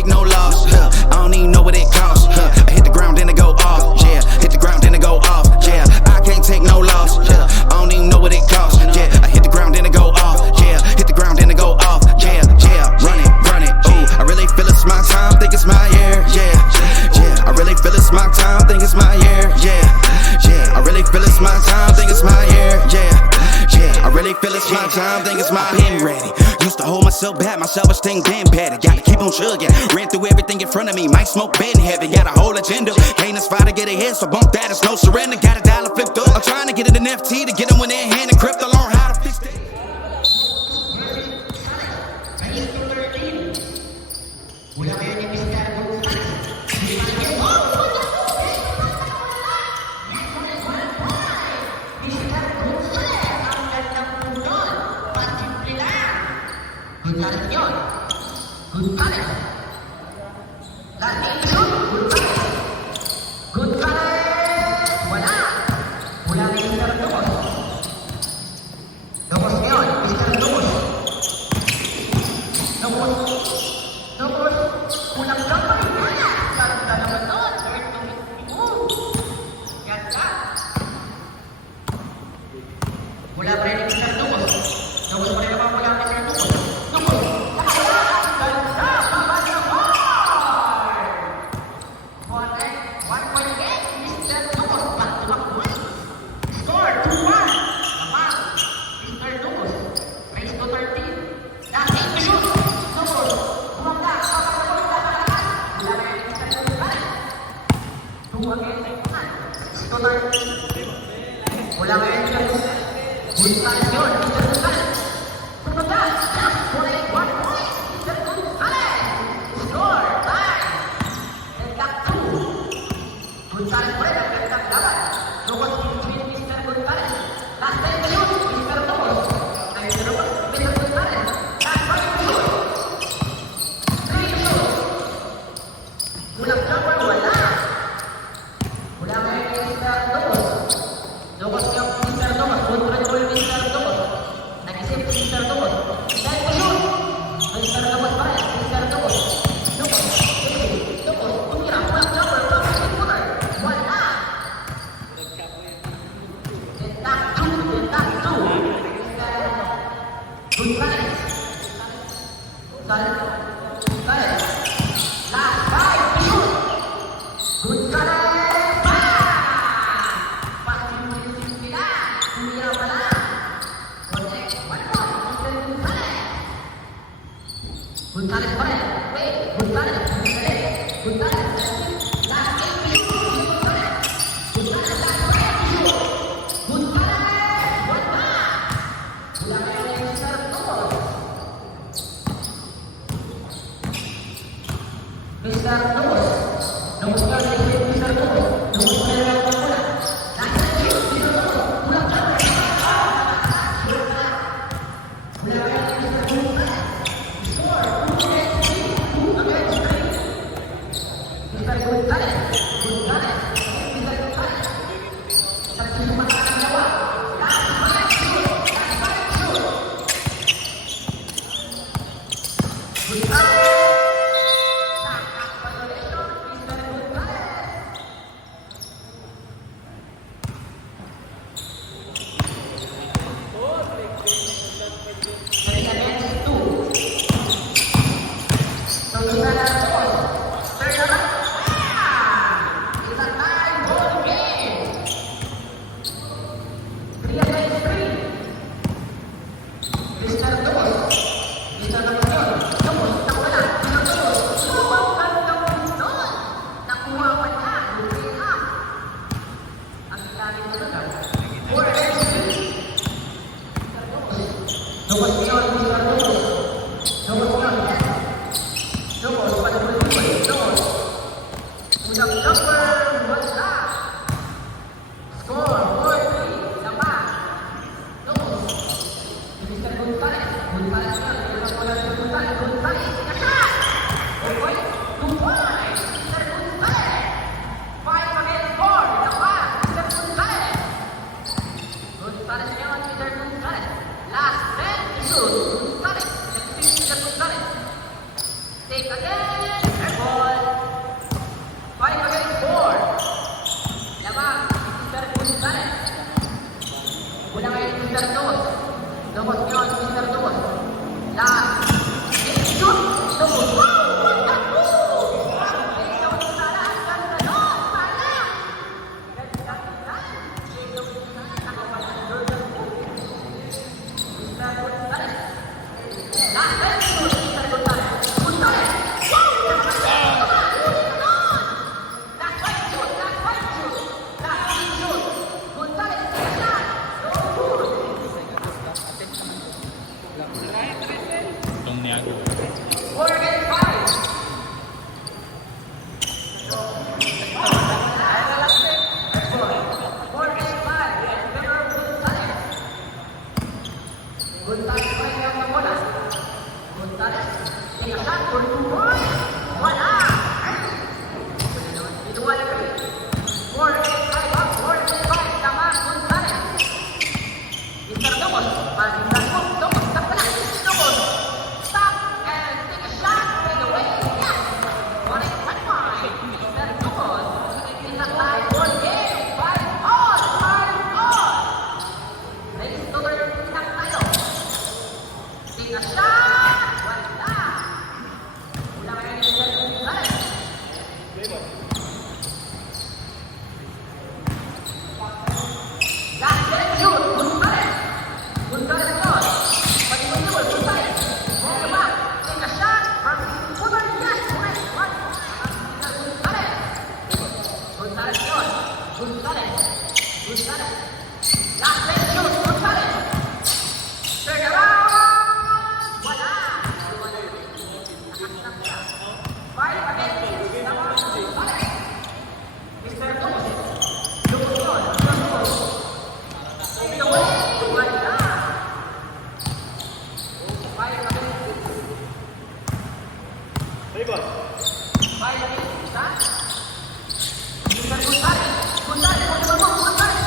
take no loss. I don't even know what it costs. I hit the ground, then I go off. Yeah, hit the ground, then I go off. Yeah, I can't take no loss. I don't even know what it costs. Yeah, I hit the ground, then I go off. Yeah, hit the ground, then I go off. Yeah, run it. Ooh, I really feel it's my time, think it's my year. Yeah, I really feel it's my time, think it's my year. Yeah, I really feel it's my time, think it's my year. Yeah, I really feel it's my time, think it's my pen ready. Used to hold myself back, my self-esteem been better. Gotta keep on chugging, ran through everything in front of me. Might smoke bed in heaven, got a whole agenda. Can't aspire to get ahead, so bump that, it's no surrender. Got a dollar flipped up, I'm trying to get it an FT to get them when they're hand and crypto, learn how to fix it. Good talent yun. Good talent. Last shoot. Good talent. Good talent. Wala. Wala rin Mr. Dumos. Dumos yun. Mr. Dumos. Dumos. Kulang gamay. Ganda naman doon. Third to ganda. Wala pa rin Mr. Dumos. Dumos pa rin naman wala Mr. Dumos. Wala ngayon siya. Buntan yun. Mr. Buntan. Tumagas. Kulay 1 point. Mr. Buntan. Score. 5. And back 2. Buntan po rin. Ang gandang laban. Lukos between Mr. Buntan. Last time shoot. Mr. Lukos. Ay, Mr. Buntan. Last 5 shoot. 3 shoot. Kulang jumper. Wala. Wala ngayon Mr. Lukos. Lukos yung Mr. Thomas, control Mr. Thomas. Nag-isip Mr. Thomas. Dahil ko shoot! Mr. Thomas pa rin, Mr. Thomas. Thomas, Thomas, tumira, pulang jumper, pulang shooter. Wala! Attack 2, attack 2. Good talent. Good talent. Last 5, shoot! Good talent. Good talent pa rin. Wait, good talent. Good talent. Last 8 shoot. Good talent. Good talent. Last 5 shoot. Good talent. Wala. Wala kayo na yung Mr. Thomas. Mr. Thomas. Thomas ka na yung Mr. Thomas. Thomas pa rin lang wala. Last 5 shoot. Mr. Thomas. Kulang ka. Wala kayo na yung Mr. Thomas. Score. Good talent. Good talent. Mr. Good talent. Sa sumatang dalawa. Last 5 shoot. Last 5 shoot. Good talent. Congratulations, Mr. Good talent. Three against 2. So, kita na ito. Third naman. Mr. Thomas. Mr. Thomas yun. Thomas, nakawala. Mr. Thomas. Ang gandang pistol. Nakuha pa niya. Lupi na. Ang lalim mo na. 4 against 3. Mr. Thomas. Thomas yun. Mr. Thomas. Thomas yun. Thomas, palabas-labas. Thomas. Unang jumper. Wala. Score. 4-3. Lapa. Thomas. Mr. Good talent. Good talent siya. Good talent. Good talent. Good talent. Shot! Okay. 2 points. Mr. Good talent. 5 against 4. Lapa. Mr. Good talent. Good talent siya. Mr. Good talent. Last 10 to shoot. Good talent. Mr. Good talent. Take again.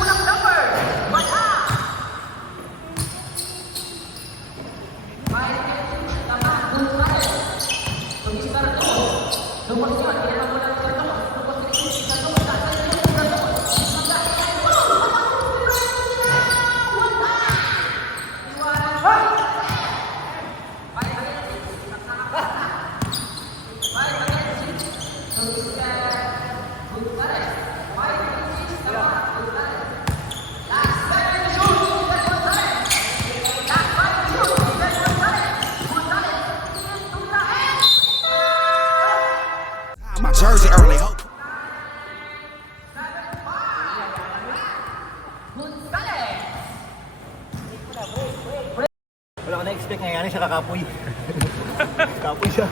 Pulang number. Wala. Tama, Gonzales. Mr. Dumos. Dumos yun. Kailangan mo lang Mr. Dumos. Dumos yun. Mr. Dumos. Mr. Dumos. My jersey early. Wala ko na-expect nangyari siya kakapoy. Kapoy siya.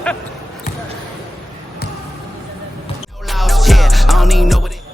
No loss, yeah. I don't even know what it.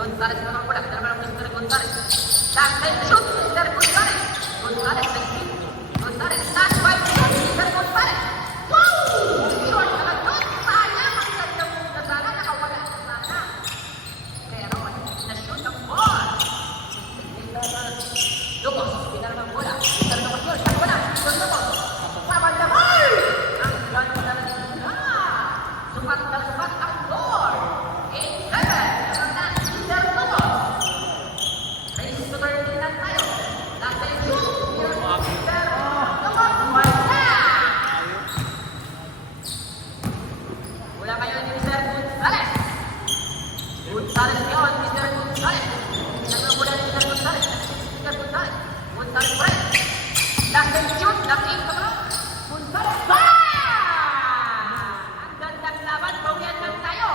Gonzales naman pula. Dalawa ng Mr. Gonzales. Last time shoot, Mr. Gonzales. Gonzales, Gonzales, last five shoot, Mr. Gonzales. Wow! Short na lang doon. Sayang ang gandang na sana. Nakawala na sana. Pero, na-shoot ang ball. Lubos, pinarang ang bola. Mr. Lubos yun. Saan bola? Mr. Lubos. Sabad na ball! Ang ganda na nila. Sukat na sukat ang door. 8-7. Gonzales yun, Mr. Gonzales. Nagmamula ni Mr. Gonzales. Mr. Gonzales. Gonzales pa rin. Last time shoot, last aim ka ba? Gonzales. Ang gandang laban, bawian lang tayo.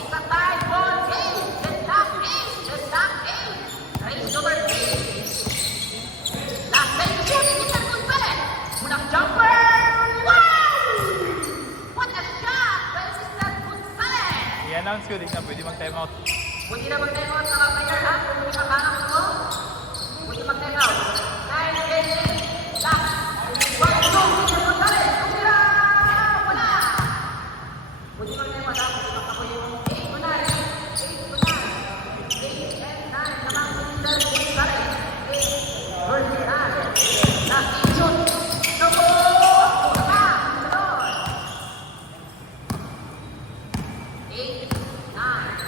Isa tayo, ball game. Then last aim, then last aim. Race over game. Last time shoot, Mr. Gonzales. Mulang jumper. Wow! What a shot by Mr. Gonzales. I-announce ko, di na pwede mag-time out. Pwede na mag-time out sa player ha? Kung hindi makahanap mo, pwede mag-time out. 9 minutes, last. 1-2, Mr. Gonzales. Tumira! Wala! Pwede mag-time out ha? Pwede mag-ako yung 8-9. 8 and 9 naman Mr. Gonzales. 8 versus 9. Last shoot. Tubo! Tuba! Tuloy! 8, 9.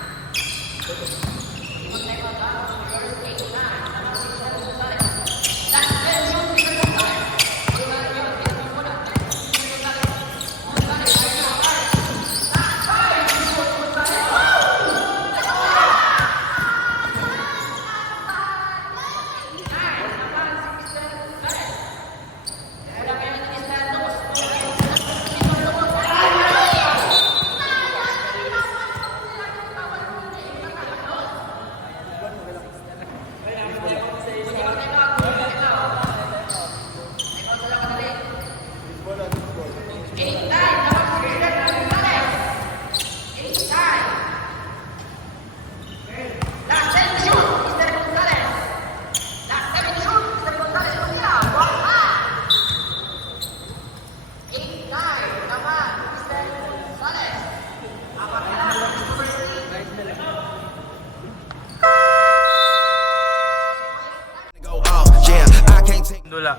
Dula.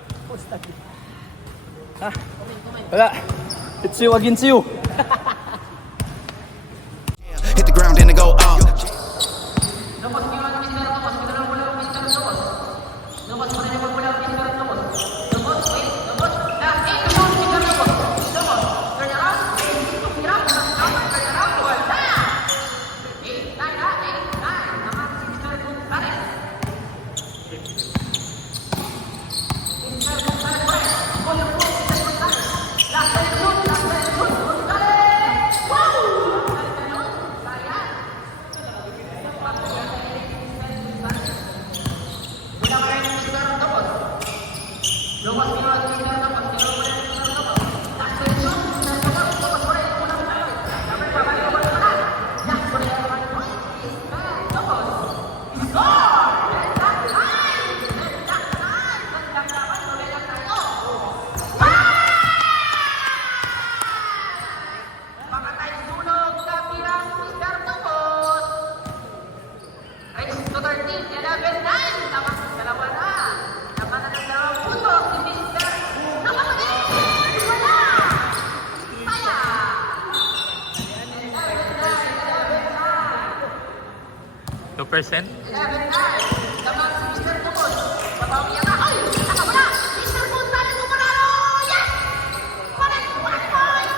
Ha? Wala. It's you against you. Hit the ground, then it go off. Lubos niyo ang Mr. Lubos. Ito lang mula ang Mr. Lubos. Lubos mo rin mula ang Mr. Lubos. Lubos, wait, Lubos. Last 8 to Mr. Lubos. Lubos, turn around. Turn around. Turn around. Wala. 8-9 ha. 8-9. Naman si Mr. Gonzales. Mr. Gonzales pa rin. Ball yung po, Mr. Gonzales. 100%? 11-9. Lamang si Mr. Tubos. Sa bawi niya na. Ay! Nakawala! Mr. Gonzales Tumarano! Yes! Correct! 1 point!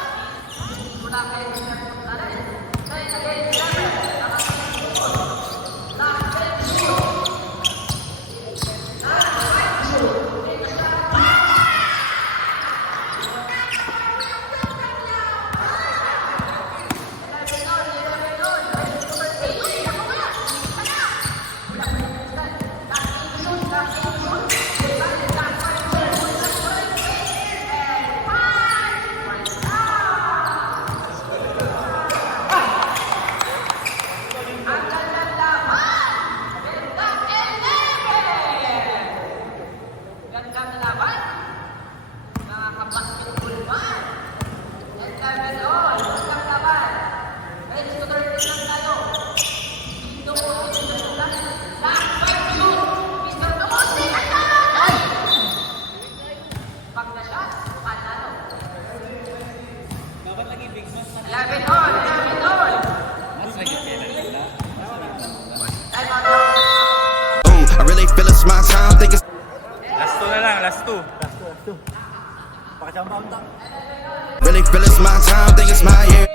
Mula kay Mr. Gonzales. 9-11. Lamang si Mr. Tubos. Last 10 shoot. Last 5 shoot. Gandang laban, mga kabasketball man. And Kevin Hall, gandang laban. Ready to 13 lang tayo. Dito po, Mr. Gonzales. Last 5 shoot. Mr. Dumonte, ay! Pag na-shot, panalo. 11 Hall, 11 Hall. Time out. Ooh, I really feel it's my time. Think it's Last 2 na lang, last 2. Last two. Pakachamba ang tang. really feel it's my time. Think it's my year.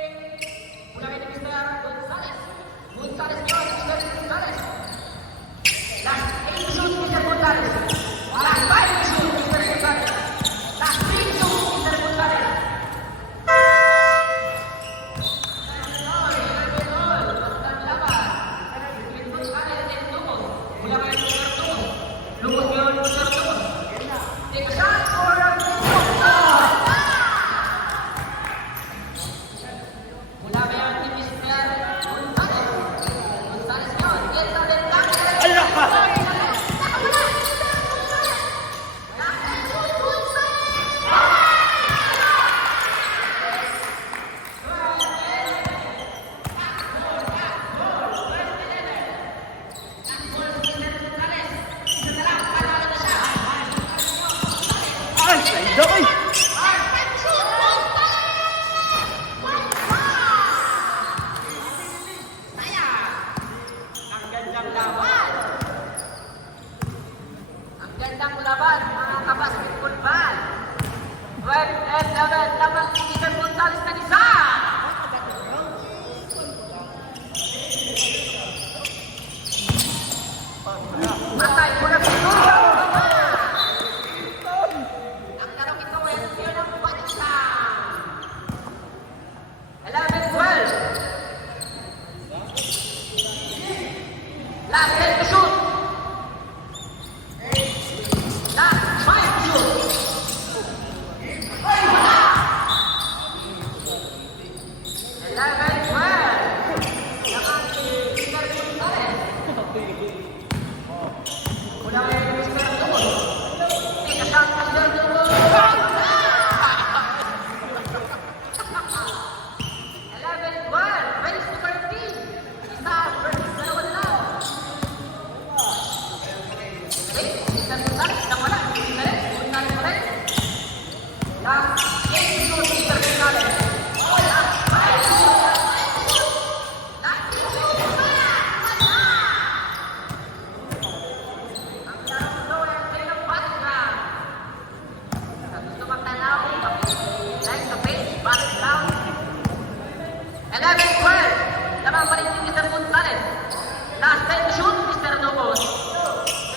Mula kay Mr. Gonzales. Gonzales yun, Mr. Gonzales. Last 8 shoot, Mr. Gonzales. Last 5 shoot, Mr. Gonzales. Last 3 shoot, Mr. Gonzales. Magandang laban. Mr. Gonzales and Tumos. Mula kay Mr. Tumos. Lumos yun, Mr. Tumos. Take a shot for mula ngayon ni Mr. Gonzales. Gonzales yun. Yes, sa bentana. Nakawala. Ay! Sa ay! Ang gandang laban. Ang gandang laban, mga kabasketball ban. 12-11, lamang si Mr. Gonzales na isa. Matay mo na pito. Ang larong ito ay yun ang bansa. 11-12. Last 10 to shoot. Last 5 to shoot. Wala. 11-12. Naman si Mr. Gonzales. Mula kay Mr. Tumos. Take a shot, Mr. Tumos. 11-12. Ready to 13. Isa versus dalawa na lang. Mr. Gonzales, nawala. Gonzales pa rin. Last 8 shoot, Mr. Gonzales. Last 5 shoot. Last 6 shoot. Wala. Ang larong ito ay ang kanilang battle round. Sa gusto magtanaw, like the page, battle round. 11-12. Lamang pa rin si Mr. Gonzales. Last 10 to shoot, Mr. Dumos.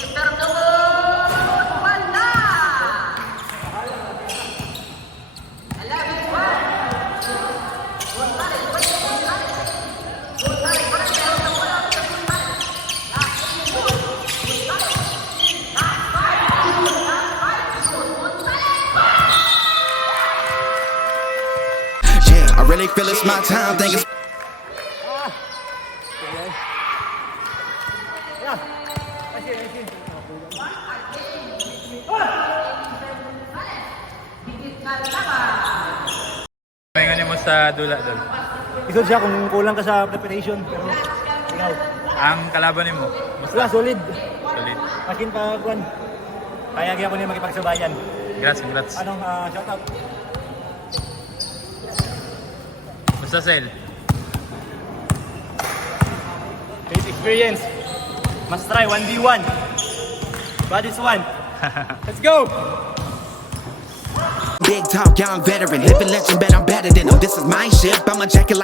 Mr. Dumos, wala! 11-12. Gonzales, wait, Gonzales. Gonzales, wala siya. Wala, Mr. Gonzales. Last 8 to shoot, Gonzales. Last 5 to shoot, last 5 to shoot, Gonzales. Yeah, I really feel it's my time. Think it's Yeah. I see. Bigit na laban. Ngayon mo sa dula doon. Isod siya kung kulang ka sa preparation. Pero ikaw. Ang kalaban mo, Wala, solid. solid. Makin pa, Juan. Kaya kaya ko niya makipagsabayan. Congrats. Anong shout out? Basta Sel. Great experience. Must try, 1v1. Bodies 1. Let's go! Big talk, young veteran, living legend, bet I'm better than him. This is my ship, I'ma jack it like